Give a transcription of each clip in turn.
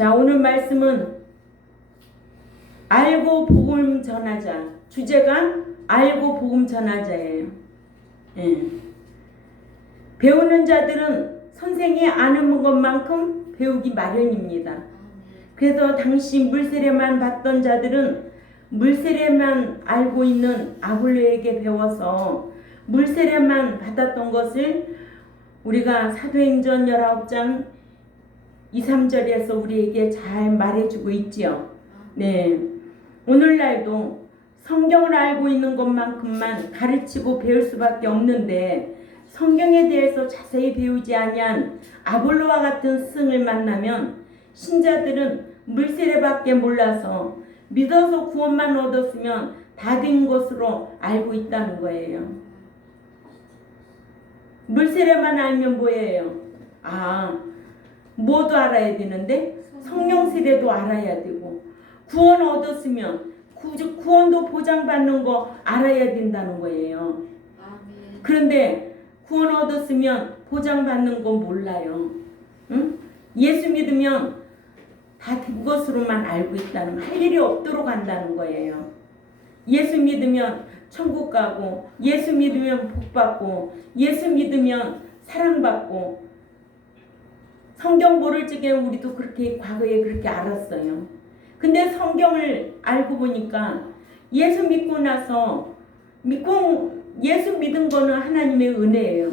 자, 오늘 말씀은 알고 복음 전하자. 주제가 알고 복음 전하자예요. 예. 배우는 자들은 선생이 아는 것만큼 배우기 마련입니다. 그래서 당시 물세례만 받던 자들은 물세례만 알고 있는 아볼로에게 배워서 물세례만 받았던 것을 우리가 사도행전 19장 2, 3절에서 우리에게 잘 말해주고 있지요. 네, 오늘날도 성경을 알고 있는 것만큼만 가르치고 배울 수밖에 없는데 성경에 대해서 자세히 배우지 아니한 아볼로와 같은 스승을 만나면 신자들은 물세례밖에 몰라서 믿어서 구원만 얻었으면 다 된 것으로 알고 있다는 거예요. 물세례만 알면 뭐예요? 뭐도 알아야 되는데 성령 세례도 알아야 되고 구원 얻었으면 구원도 보장받는 거 알아야 된다는 거예요. 그런데 구원 얻었으면 보장받는 거 몰라요. 응? 예수 믿으면 다 그것으로만 알고 있다는 거, 할 일이 없도록 한다는 거예요. 예수 믿으면 천국 가고 예수 믿으면 복 받고 예수 믿으면 사랑받고 성경 모를 적에 우리도 그렇게 과거에 그렇게 알았어요. 근데 성경을 알고 보니까 예수 믿고 나서 예수 믿은 거는 하나님의 은혜예요.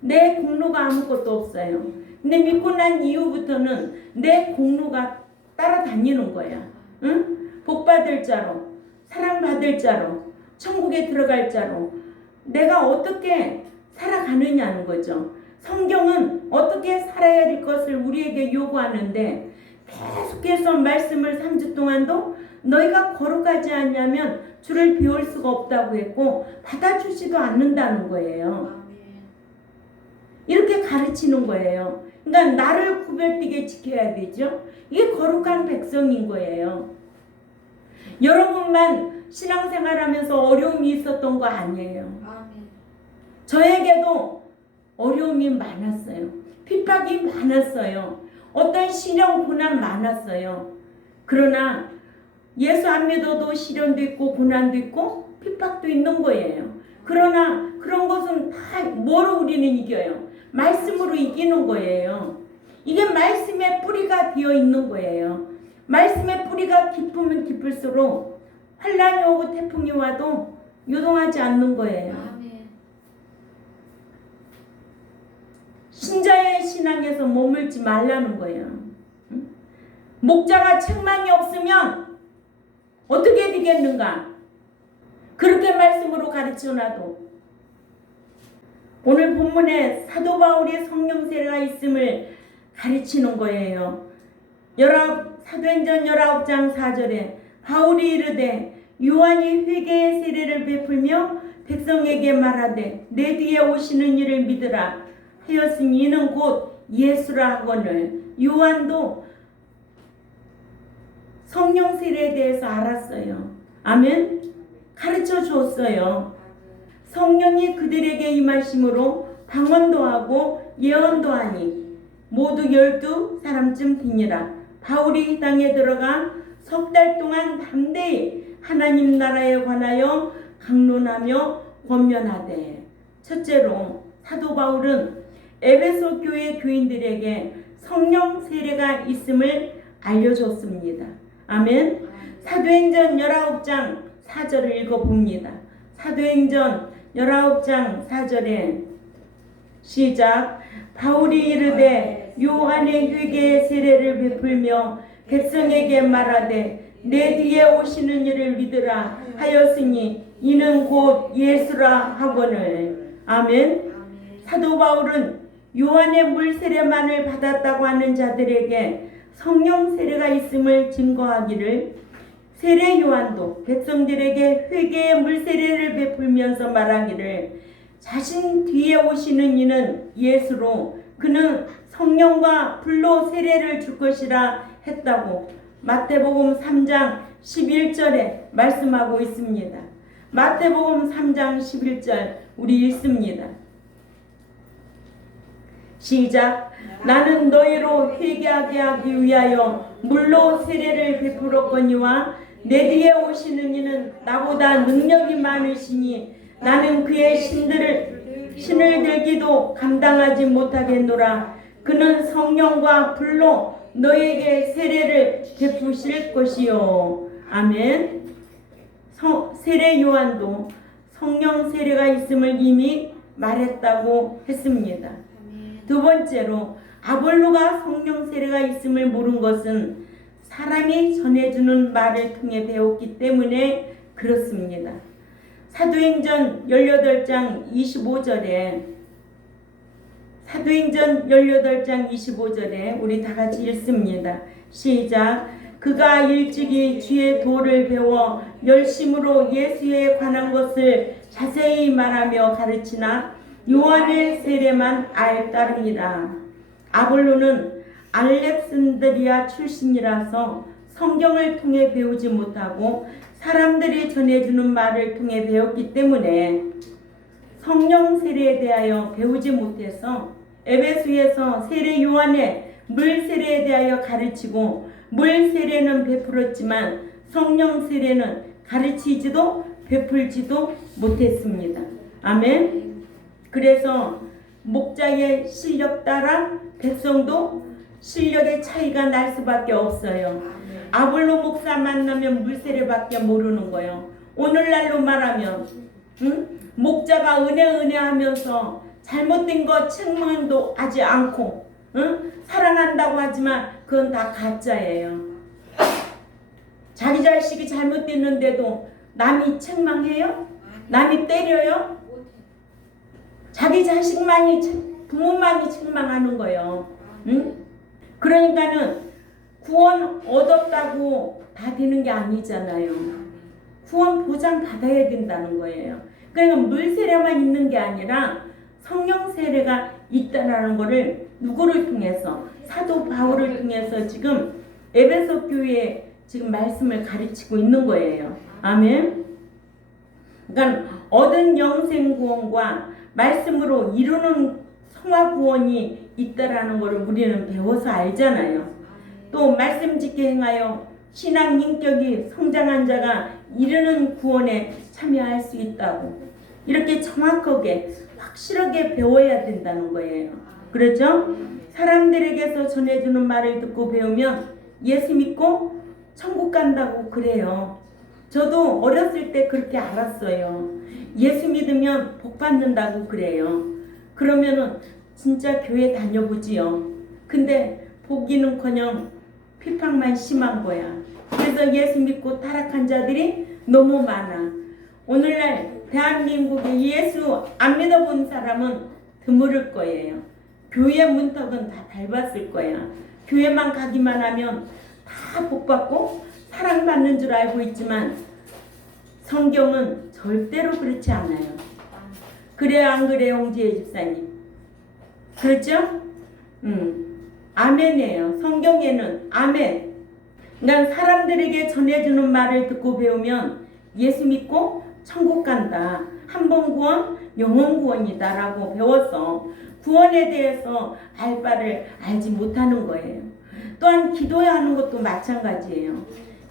내 공로가 아무것도 없어요. 근데 믿고 난 이후부터는 내 공로가 따라다니는 거야. 응? 복 받을 자로, 사랑받을 자로, 천국에 들어갈 자로 내가 어떻게 살아가느냐는 거죠. 성경은 어떻게 살아야 될 것을 우리에게 요구하는데 계속해서 말씀을 3주 동안도 너희가 거룩하지 않냐면 주를 배울 수가 없다고 했고 받아주지도 않는다는 거예요. 이렇게 가르치는 거예요. 그러니까 나를 구별되게 지켜야 되죠. 이게 거룩한 백성인 거예요. 여러분만 신앙생활하면서 어려움이 있었던 거 아니에요. 저에게도 어려움이 많았어요. 핍박이 많았어요. 어떤 시련 고난 많았어요. 그러나 예수 안 믿어도 시련도 있고 고난도 있고 핍박도 있는 거예요. 그러나 그런 것은 다 뭐로 우리는 이겨요? 말씀으로 이기는 거예요. 이게 말씀의 뿌리가 되어 있는 거예요. 말씀의 뿌리가 깊으면 깊을수록 환란이 오고 태풍이 와도 요동하지 않는 거예요. 신자의 신앙에서 머물지 말라는 거예요. 목자가 책망이 없으면 어떻게 되겠는가? 그렇게 말씀으로 가르쳐놔도 오늘 본문에 사도 바울의 성령 세례가 있음을 가르치는 거예요. 사도행전 19장 4절에 바울이 이르되 요한이 회개의 세례를 베풀며 백성에게 말하되 내 뒤에 오시는 이를 믿으라 하였으니 이는 곧 예수라 하거늘. 요한도 성령 세례에 대해서 알았어요. 아멘. 가르쳐 줬어요. 성령이 그들에게 임하심으로 방언도 하고 예언도 하니 모두 12사람쯤 되니라. 바울이 이 땅에 들어가 석 달 동안 담대히 하나님 나라에 관하여 강론하며 권면하되. 첫째로 사도 바울은 에베소 교회 교인들에게 성령 세례가 있음을 알려줬습니다. 아멘. 사도행전 19장 4절을 읽어봅니다. 사도행전 19장 4절에 시작. 바울이 이르되 요한의 회개의 세례를 베풀며 백성에게 말하되 내 뒤에 오시는 이를 믿으라 하였으니 이는 곧 예수라 하거늘. 아멘. 사도 바울은 요한의 물 세례만을 받았다고 하는 자들에게 성령 세례가 있음을 증거하기를 세례 요한도 백성들에게 회개의 물 세례를 베풀면서 말하기를 자신 뒤에 오시는 이는 예수로 그는 성령과 불로 세례를 줄 것이라 했다고 마태복음 3장 11절에 말씀하고 있습니다. 마태복음 3장 11절 우리 읽습니다. 시작. 나는 너희로 회개하게 하기 위하여 물로 세례를 베풀었거니와 내 뒤에 오시는 이는 나보다 능력이 많으시니 나는 그의 신을 들기도 감당하지 못하겠노라. 그는 성령과 불로 너에게 세례를 베푸실 것이요. 아멘. 세례 요한도 성령 세례가 있음을 이미 말했다고 했습니다. 두 번째로 아볼로가 성령 세례가 있음을 모른 것은 사람이 전해주는 말을 통해 배웠기 때문에 그렇습니다. 사도행전 18장 25절에 우리 다 같이 읽습니다. 시작. 그가 일찍이 주의 도를 배워 열심으로 예수에 관한 것을 자세히 말하며 가르치나 요한의 세례만 알따르니라. 아볼로는 알렉산드리아 출신이라서 성경을 통해 배우지 못하고 사람들이 전해주는 말을 통해 배웠기 때문에 성령 세례에 대하여 배우지 못해서 에베소에서 세례 요한의 물 세례에 대하여 가르치고 물 세례는 베풀었지만 성령 세례는 가르치지도 베풀지도 못했습니다. 아멘. 그래서 목자의 실력 따라 백성도 실력의 차이가 날 수밖에 없어요. 아볼로 목사 만나면 물세례밖에 모르는 거예요. 오늘날로 말하면 목자가 은혜 하면서 잘못된 거 책망도 하지 않고 사랑한다고 하지만 그건 다 가짜예요. 자기 자식이 잘못됐는데도 남이 책망해요? 남이 때려요? 자기 자식만이 부모만이 책망하는 거예요. 그러니까는 구원 얻었다고 다 되는 게 아니잖아요. 구원 보장 받아야 된다는 거예요. 그러니까 물 세례만 있는 게 아니라 성령 세례가 있다라는 거를 누구를 통해서 사도 바울을 통해서 지금 에베소 교회에 지금 말씀을 가르치고 있는 거예요. 아멘. 그러니까 얻은 영생 구원과 말씀으로 이루는 성화 구원이 있다라는 것을 우리는 배워서 알잖아요. 또 말씀 짓게 행하여 신앙 인격이 성장한 자가 이루는 구원에 참여할 수 있다고 이렇게 정확하게 확실하게 배워야 된다는 거예요. 그렇죠? 사람들에게서 전해주는 말을 듣고 배우면 예수 믿고 천국 간다고 그래요. 저도 어렸을 때 그렇게 알았어요. 예수 믿으면 복 받는다고 그래요. 그러면은 진짜 교회 다녀보지요. 근데 보기는커녕 피팍만 심한 거야. 그래서 예수 믿고 타락한 자들이 너무 많아. 오늘날 대한민국에 예수 안 믿어본 사람은 드물을 거예요. 교회 문턱은 다 밟았을 거야. 교회만 가기만 하면 다 복받고 사랑받는 줄 알고 있지만 성경은 절대로 그렇지 않아요. 그래요, 안 그래요, 홍지혜 집사님? 그렇죠? 아멘이에요. 성경에는 아멘. 그러니까 사람들에게 전해주는 말을 듣고 배우면 예수 믿고 천국 간다. 한 번 구원, 영원 구원이다라고 배워서 구원에 대해서 알 바를 알지 못하는 거예요. 또한 기도해야 하는 것도 마찬가지예요.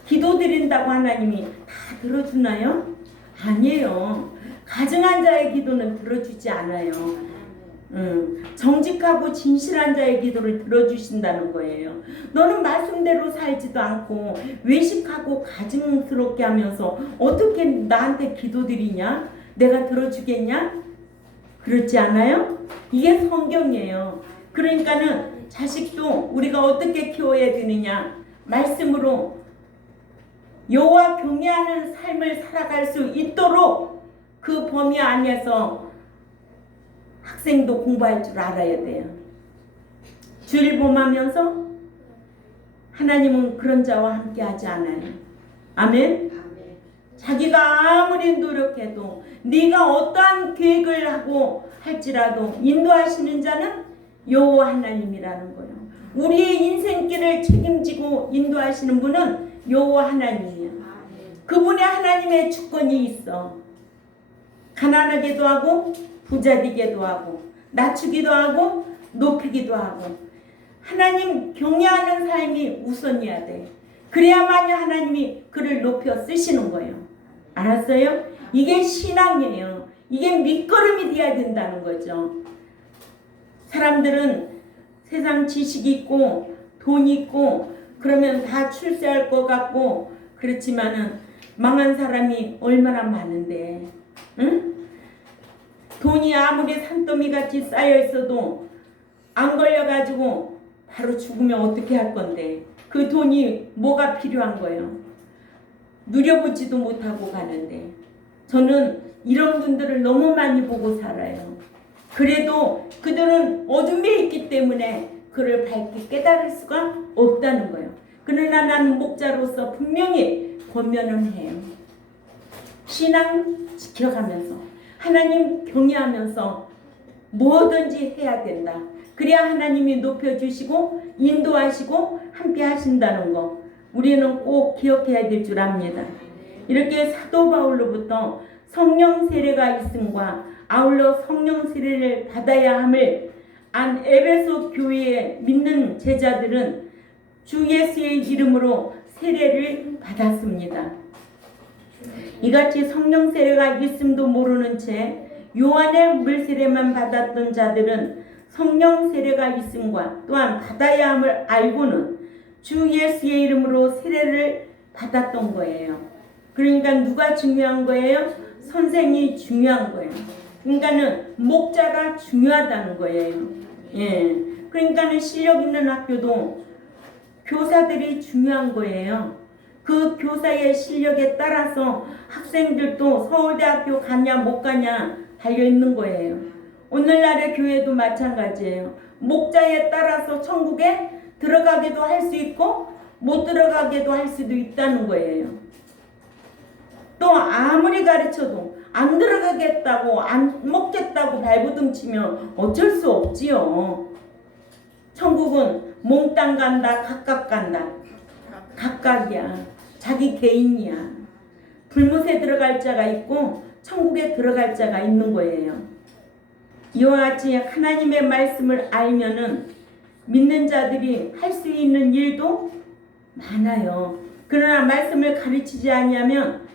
기도 드린다고 하나님이 다 들어주나요? 아니에요. 가증한 자의 기도는 들어주지 않아요. 정직하고 진실한 자의 기도를 들어주신다는 거예요. 너는 말씀대로 살지도 않고 외식하고 가증스럽게 하면서 어떻게 나한테 기도드리냐? 내가 들어주겠냐? 그렇지 않아요? 이게 성경이에요. 그러니까는 자식도 우리가 어떻게 키워야 되느냐? 말씀으로 여호와 경외하는 삶을 살아갈 수 있도록 그 범위 안에서 학생도 공부할 줄 알아야 돼요. 주일 범하면서 하나님은 그런 자와 함께 하지 않아요. 아멘? 자기가 아무리 노력해도 네가 어떠한 계획을 하고 할지라도 인도하시는 자는 여호와 하나님이라는 거예요. 우리의 인생길을 책임지고 인도하시는 분은 여호와 하나님이에요. 그분의 하나님의 주권이 있어. 가난하게도 하고 부자 되게도 하고 낮추기도 하고 높이기도 하고 하나님 경외하는 삶이 우선이어야 돼. 그래야만이 하나님이 그를 높여 쓰시는 거예요. 알았어요? 이게 신앙이에요. 이게 밑거름이 돼야 된다는 거죠. 사람들은 세상 지식이 있고 돈 있고 그러면 다 출세할 것 같고 그렇지만은 망한 사람이 얼마나 많은데, 응? 돈이 아무리 산더미같이 쌓여 있어도 안 걸려가지고 바로 죽으면 어떻게 할 건데 그 돈이 뭐가 필요한 거예요? 누려보지도 못하고 가는데 저는 이런 분들을 너무 많이 보고 살아요. 그래도 그들은 어둠에 있기 때문에 그를 밝게 깨달을 수가 없다는 거예요. 그러나 나는 목자로서 분명히 권면을 해요. 신앙 지켜가면서 하나님 경외하면서 뭐든지 해야 된다. 그래야 하나님이 높여주시고 인도하시고 함께 하신다는 거 우리는 꼭 기억해야 될 줄 압니다. 이렇게 사도 바울로부터 성령 세례가 있음과 아울러 성령 세례를 받아야 함을 안 에베소 교회에 믿는 제자들은 주 예수의 이름으로 세례를 받았습니다. 이같이 성령 세례가 있음도 모르는 채 요한의 물세례만 받았던 자들은 성령 세례가 있음과 또한 받아야 함을 알고는 주 예수의 이름으로 세례를 받았던 거예요. 그러니까 누가 중요한 거예요? 선생이 중요한 거예요. 그러니까는 목자가 중요하다는 거예요. 예. 그러니까는 실력 있는 학교도 교사들이 중요한 거예요. 그 교사의 실력에 따라서 학생들도 서울대학교 가냐 못 가냐 달려 있는 거예요. 오늘날의 교회도 마찬가지예요. 목자에 따라서 천국에 들어가기도 할 수 있고 못 들어가기도 할 수도 있다는 거예요. 또 아무리 가르쳐도 안 들어가겠다고 안 먹겠다고 발버둥 치면 어쩔 수 없지요. 천국은 몽땅 간다 각각 간다. 각각이야. 자기 개인이야. 불못에 들어갈 자가 있고 천국에 들어갈 자가 있는 거예요. 이와 같이 하나님의 말씀을 알면은 믿는 자들이 할 수 있는 일도 많아요. 그러나 말씀을 가르치지 않으면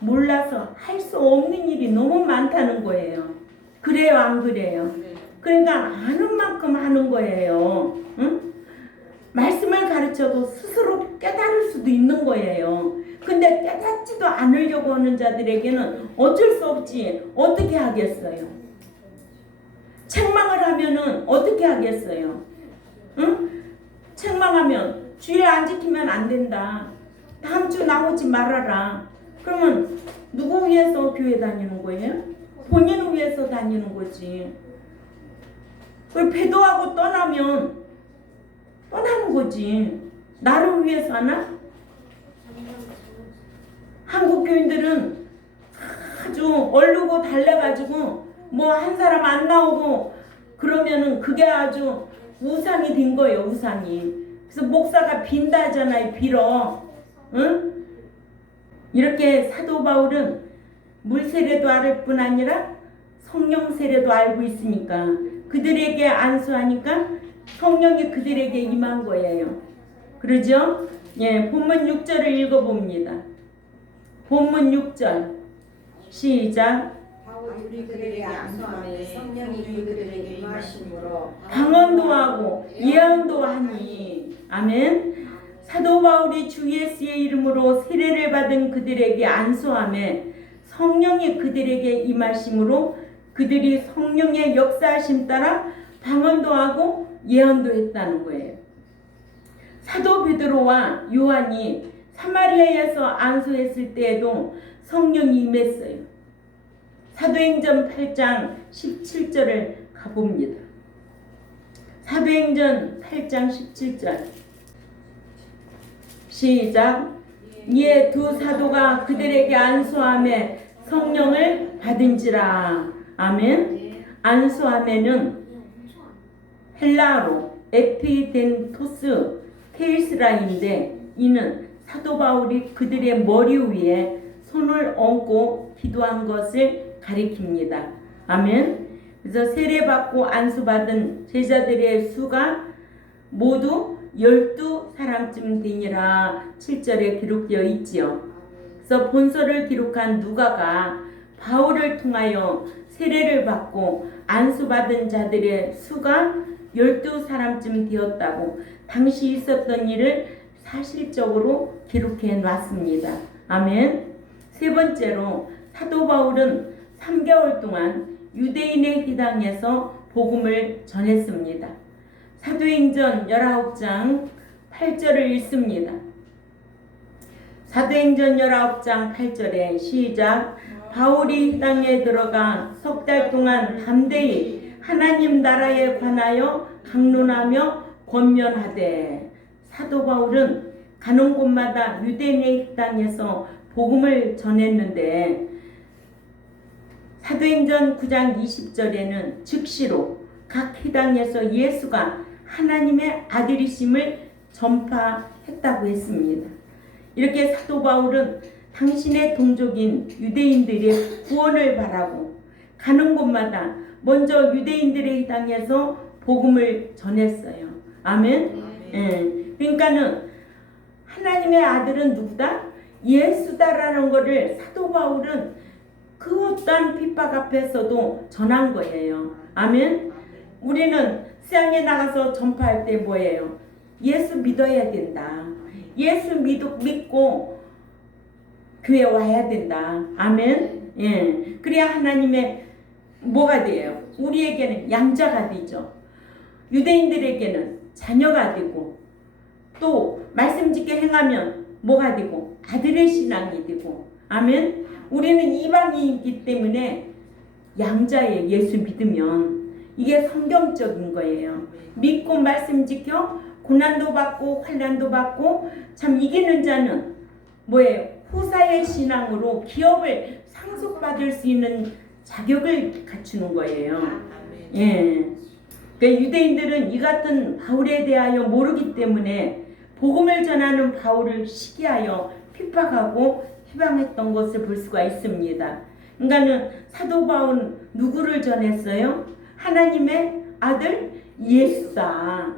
몰라서 할 수 없는 일이 너무 많다는 거예요. 그래요, 안 그래요? 그러니까 아는 만큼 하는 거예요. 응? 말씀을 가르쳐도 스스로 깨달을 수도 있는 거예요. 근데 깨닫지도 않으려고 하는 자들에게는 어쩔 수 없지. 어떻게 하겠어요? 책망을 하면은 어떻게 하겠어요? 응? 책망하면 주일 안 지키면 안 된다. 다음 주 나오지 말아라. 그러면 누구 위해서 교회 다니는 거예요? 본인을 위해서 다니는 거지. 배도하고 떠나면 떠나는 거지. 나를 위해서 하나? 한국 교인들은 아주 얼르고 달래가지고 뭐 한 사람 안 나오고 그러면은 그게 아주 우상이 된 거예요. 우상이. 그래서 목사가 빈다잖아요. 빌어. 응? 이렇게 사도 바울은 물세례도 알 뿐 아니라 성령 세례도 알고 있으니까 그들에게 안수하니까 성령이 그들에게 임한 거예요. 그러죠? 예, 본문 6절을 읽어봅니다. 본문 6절 시작. 바울이 그들에게 안수하매 성령이 그들에게 임하심으로 방언도 하고 예언도 하니. 아멘. 사도 바울이 주 예수의 이름으로 세례를 받은 그들에게 안수하매 성령이 그들에게 임하심으로 그들이 성령의 역사하심 따라 방언도 하고 예언도 했다는 거예요. 사도 베드로와 요한이 사마리아에서 안수했을 때에도 성령이 임했어요. 사도행전 8장 17절을 가봅니다. 사도행전 8장 17절 시작. 이에 두 사도가 그들에게 안수하며 성령을 받은지라. 아멘. 안수하면은 헬라어로 에피덴토스 테일스라인데 이는 사도 바울이 그들의 머리 위에 손을 얹고 기도한 것을 가리킵니다. 아멘. 그래서 세례받고 안수받은 제자들의 수가 모두 12사람쯤 되니라 7절에 기록되어 있지요. 그래서 본서를 기록한 누가가 바울을 통하여 세례를 받고 안수받은 자들의 수가 12사람쯤 되었다고 당시 있었던 일을 사실적으로 기록해 놨습니다. 아멘. 세 번째로 사도 바울은 3개월 동안 유대인의 회당에서 복음을 전했습니다. 사도행전 19장 8절을 읽습니다. 사도행전 19장 8절에 시작. 바울이 회당에 들어가 석 달 동안 담대히 하나님 나라에 관하여 강론하며 권면하되. 사도 바울은 가는 곳마다 유대인의 회당에서 복음을 전했는데 사도행전 9장 20절에는 즉시로 각 회당에서 예수가 하나님의 아들이심을 전파했다고 했습니다. 이렇게 사도 바울은 당신의 동족인 유대인들의 구원을 바라고 가는 곳마다 먼저 유대인들의 회당에서 복음을 전했어요. 아멘. 그러니까는 하나님의 아들은 누구다? 예수다라는 것을 사도 바울은 그 어떠한 핍박 앞에서도 전한 거예요. 아멘. 우리는 세상에 나가서 전파할 때 뭐예요? 예수 믿어야 된다. 예수 믿고 교회 와야 된다. 아멘. 예. 그래야 하나님의 뭐가 돼요? 우리에게는 양자가 되죠. 유대인들에게는 자녀가 되고 또 말씀 짓게 행하면 뭐가 되고 아들의 신앙이 되고. 아멘. 우리는 이방인이기 때문에 양자의 예수 믿으면 이게 성경적인 거예요. 믿고 말씀 지켜 고난도 받고 환난도 받고 참 이기는 자는 뭐예요? 후사의 신앙으로 기업을 상속받을 수 있는 자격을 갖추는 거예요. 예. 그러니까 유대인들은 이 같은 바울에 대하여 모르기 때문에 복음을 전하는 바울을 시기하여 핍박하고 해방했던 것을 볼 수가 있습니다. 그러니까는 사도 바울은 누구를 전했어요? 하나님의 아들 예수다.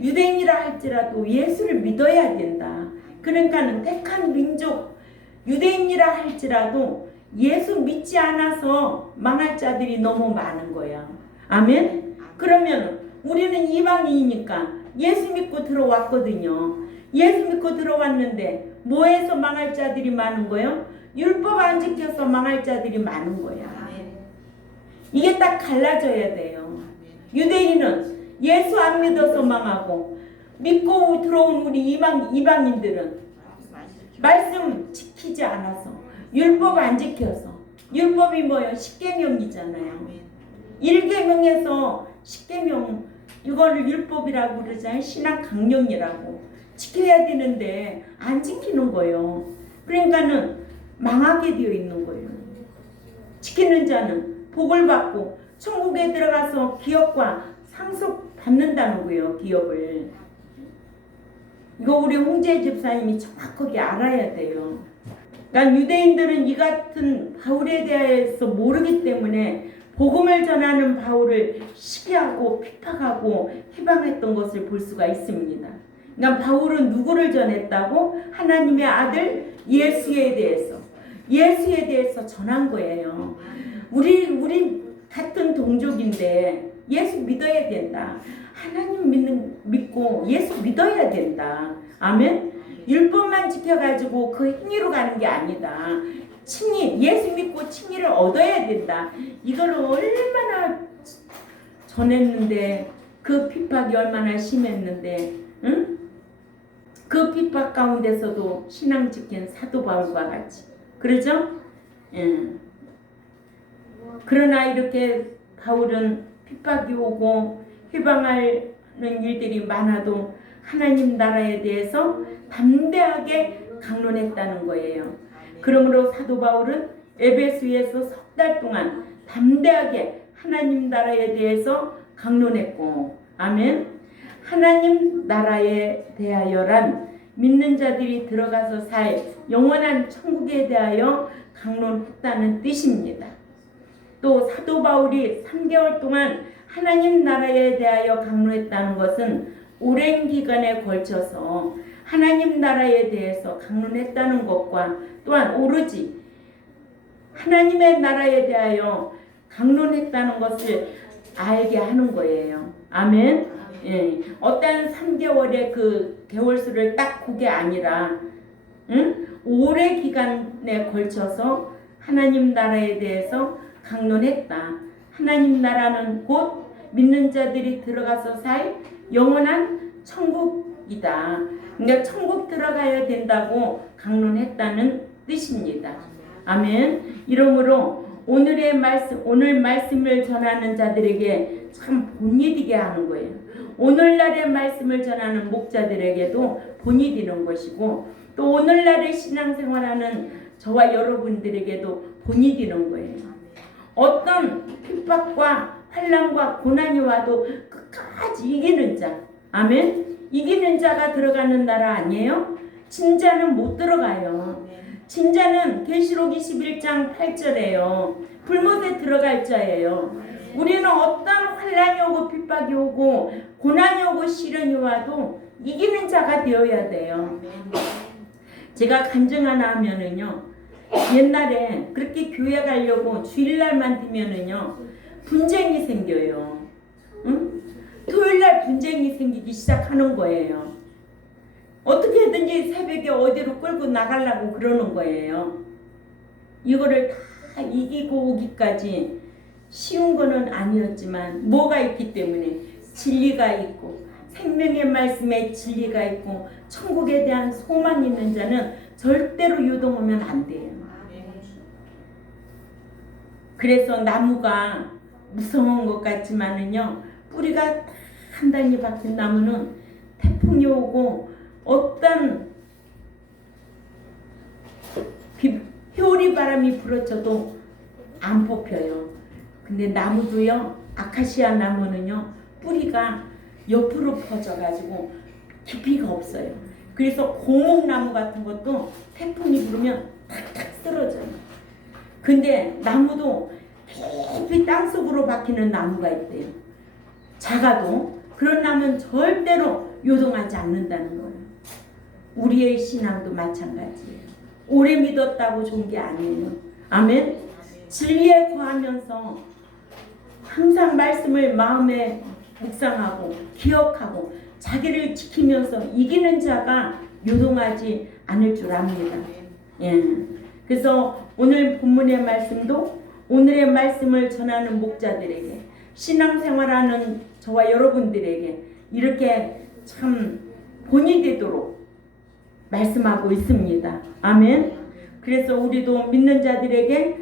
유대인이라 할지라도 예수를 믿어야 된다. 그러니까는 택한 민족 유대인이라 할지라도 예수 믿지 않아서 망할 자들이 너무 많은 거야. 아멘. 그러면 우리는 이방인이니까 예수 믿고 들어왔거든요. 예수 믿고 들어왔는데 뭐해서 망할 자들이 많은 거예요? 율법 안 지켜서 망할 자들이 많은 거야. 이게 딱 갈라져야 돼요. 유대인은 예수 안 믿어서 망하고 믿고 들어온 우리 이방인들은 말씀 지키지 않아서 율법 안 지켜서. 율법이 뭐예요? 십계명이잖아요. 1계명에서 10계명 이거를 율법이라고 그러잖아요. 신앙 강령이라고 지켜야 되는데 안 지키는 거예요. 그러니까는 망하게 되어 있는 거예요. 지키는 자는 복을 받고 천국에 들어가서 기업과 상속 받는다는 거예요. 기업을. 이거 우리 홍재 집사님이 정확하게 알아야 돼요. 그러니까 유대인들은 이 같은 바울에 대해서 모르기 때문에 복음을 전하는 바울을 시기하고 핍박하고 해방했던 것을 볼 수가 있습니다. 그러니까 바울은 누구를 전했다고? 하나님의 아들 예수에 대해서 전한 거예요. 우리 같은 동족인데 예수 믿어야 된다. 하나님 믿고 예수 믿어야 된다. 아멘. 율법만 지켜가지고 그 행위로 가는 게 아니다. 칭의, 예수 믿고 칭의를 얻어야 된다. 이걸 얼마나 전했는데 그 핍박이 얼마나 심했는데, 응? 그 핍박 가운데서도 신앙 지킨 사도 바울과 같이, 그러죠? 그러나 이렇게 바울은 핍박이 오고 해방하는 일들이 많아도 하나님 나라에 대해서 담대하게 강론했다는 거예요. 그러므로 사도 바울은 에베소에서 석 달 동안 담대하게 하나님 나라에 대해서 강론했고, 아멘. 하나님 나라에 대하여란 믿는 자들이 들어가서 살 영원한 천국에 대하여 강론했다는 뜻입니다. 또 사도 바울이 3개월 동안 하나님 나라에 대하여 강론했다는 것은 오랜 기간에 걸쳐서 하나님 나라에 대해서 강론했다는 것과 또한 오로지 하나님의 나라에 대하여 강론했다는 것을 알게 하는 거예요. 아멘. 예. 어떤 3개월의 그 개월수를 딱 그게 아니라 오래 기간에 걸쳐서 하나님 나라에 대해서 강론했다. 하나님 나라는 곧 믿는 자들이 들어가서 살 영원한 천국이다. 그러니까 천국 들어가야 된다고 강론했다는 뜻입니다. 아멘. 이러므로 오늘 말씀을 전하는 자들에게 참 본이 되게 하는 거예요. 오늘날의 말씀을 전하는 목자들에게도 본이 되는 것이고 또 오늘날의 신앙생활하는 저와 여러분들에게도 본이 되는 거예요. 어떤 핍박과 환난과 고난이 와도 끝까지 이기는 자, 아멘. 이기는 자가 들어가는 나라 아니에요? 진자는 못 들어가요. 진자는 계시록 21장 8절에요. 불못에 들어갈 자예요. 우리는 어떤 환난이 오고 핍박이 오고 고난이 오고 시련이 와도 이기는 자가 되어야 돼요. 제가 간증 하나 하면은요, 옛날에 그렇게 교회 가려고 주일날만 되면은요 분쟁이 생겨요. 응? 토요일날 분쟁이 생기기 시작하는 거예요. 어떻게든지 새벽에 어디로 끌고 나가려고 그러는 거예요. 이거를 다 이기고 오기까지 쉬운 거는 아니었지만 뭐가 있기 때문에 진리가 있고 생명의 말씀에 진리가 있고 천국에 대한 소망이 있는 자는 절대로 요동하면 안 돼요. 그래서 나무가 무성한 것 같지만은요 뿌리가 단단히 박힌 나무는 태풍이 오고 어떤 회오리 바람이 불어쳐도 안 뽑혀요. 근데 나무도요, 아카시아 나무는요 뿌리가 옆으로 퍼져가지고 깊이가 없어요. 그래서 고목나무 같은 것도 태풍이 불으면 탁탁 쓰러져요. 근데 나무도 깊이 땅속으로 박히는 나무가 있대요. 작아도 그런 나무는 절대로 요동하지 않는다는 거예요. 우리의 신앙도 마찬가지예요. 오래 믿었다고 좋은 게 아니에요. 아멘. 진리에 거하면서 항상 말씀을 마음에 묵상하고 기억하고 자기를 지키면서 이기는 자가 요동하지 않을 줄 압니다. 예. 그래서 오늘 본문의 말씀도 오늘의 말씀을 전하는 목자들에게 신앙생활하는 저와 여러분들에게 이렇게 참 본이 되도록 말씀하고 있습니다. 아멘. 그래서 우리도 믿는 자들에게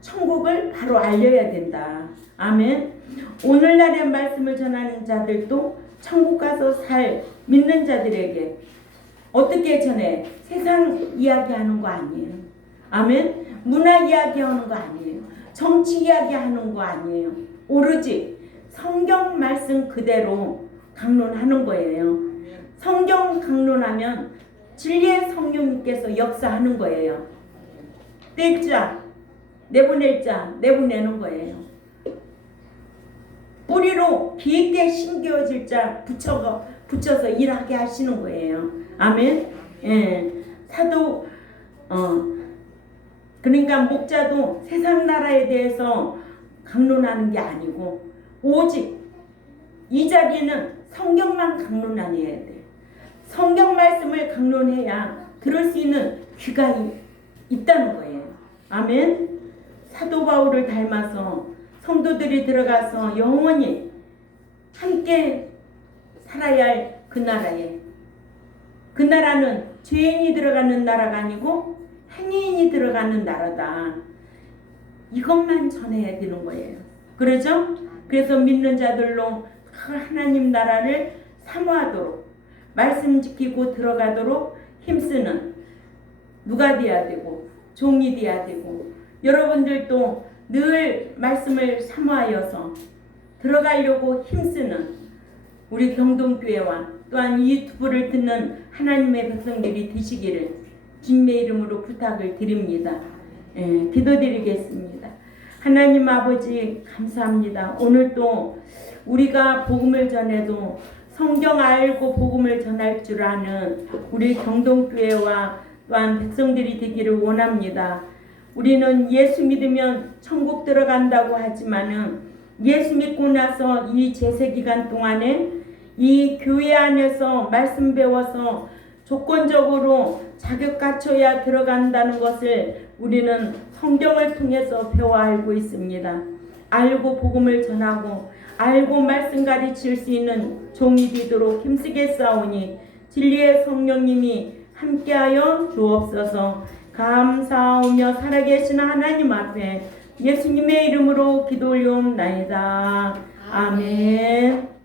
천국을 바로 알려야 된다. 아멘. 오늘날의 말씀을 전하는 자들도 천국 가서 살 믿는 자들에게 어떻게 전해? 세상 이야기하는 거 아니에요. 아멘. 문화 이야기하는 거 아니에요. 정치 이야기하는 거 아니에요. 오로지 성경 말씀 그대로 강론하는 거예요. 성경 강론하면 진리의 성령님께서 역사하는 거예요. 뗄 자, 내보낼 자, 내보내는 거예요. 뿌리로 깊게 심겨질 자 붙여서 일하게 하시는 거예요. 아멘. 예. 사도 그러니까 목자도 세상 나라에 대해서 강론하는 게 아니고 오직 이 자리는 성경만 강론해야 돼. 성경 말씀을 강론해야 들을 수 있는 귀가 있다는 거예요. 아멘. 사도 바울을 닮아서 성도들이 들어가서 영원히 함께 살아야 할 그 나라에, 그 나라는 죄인이 들어가는 나라가 아니고 행위인이 들어가는 나라다. 이것만 전해야 되는 거예요. 그러죠? 그래서 믿는 자들로 그 하나님 나라를 사모하도록 말씀 지키고 들어가도록 힘쓰는 누가 돼야 되고 종이 돼야 되고 여러분들도 늘 말씀을 사모하여서 들어가려고 힘쓰는 우리 경동교회와 또한 유튜브를 듣는 하나님의 백성들이 되시기를 주님의 이름으로 부탁을 드립니다. 기도드리겠습니다. 하나님 아버지 감사합니다. 오늘 또 우리가 복음을 전해도 성경 알고 복음을 전할 줄 아는 우리 경동교회와 또한 백성들이 되기를 원합니다. 우리는 예수 믿으면 천국 들어간다고 하지만은 예수 믿고 나서 이 제세 기간 동안에 이 교회 안에서 말씀 배워서 조건적으로 자격 갖춰야 들어간다는 것을 우리는 성경을 통해서 배워 알고 있습니다. 알고 복음을 전하고 알고 말씀 가르칠 수 있는 종이 되도록 힘쓰겠사오니 진리의 성령님이 함께하여 주옵소서. 감사하며 살아계신 하나님 앞에 예수님의 이름으로 기도 올려옵나이다. 아멘.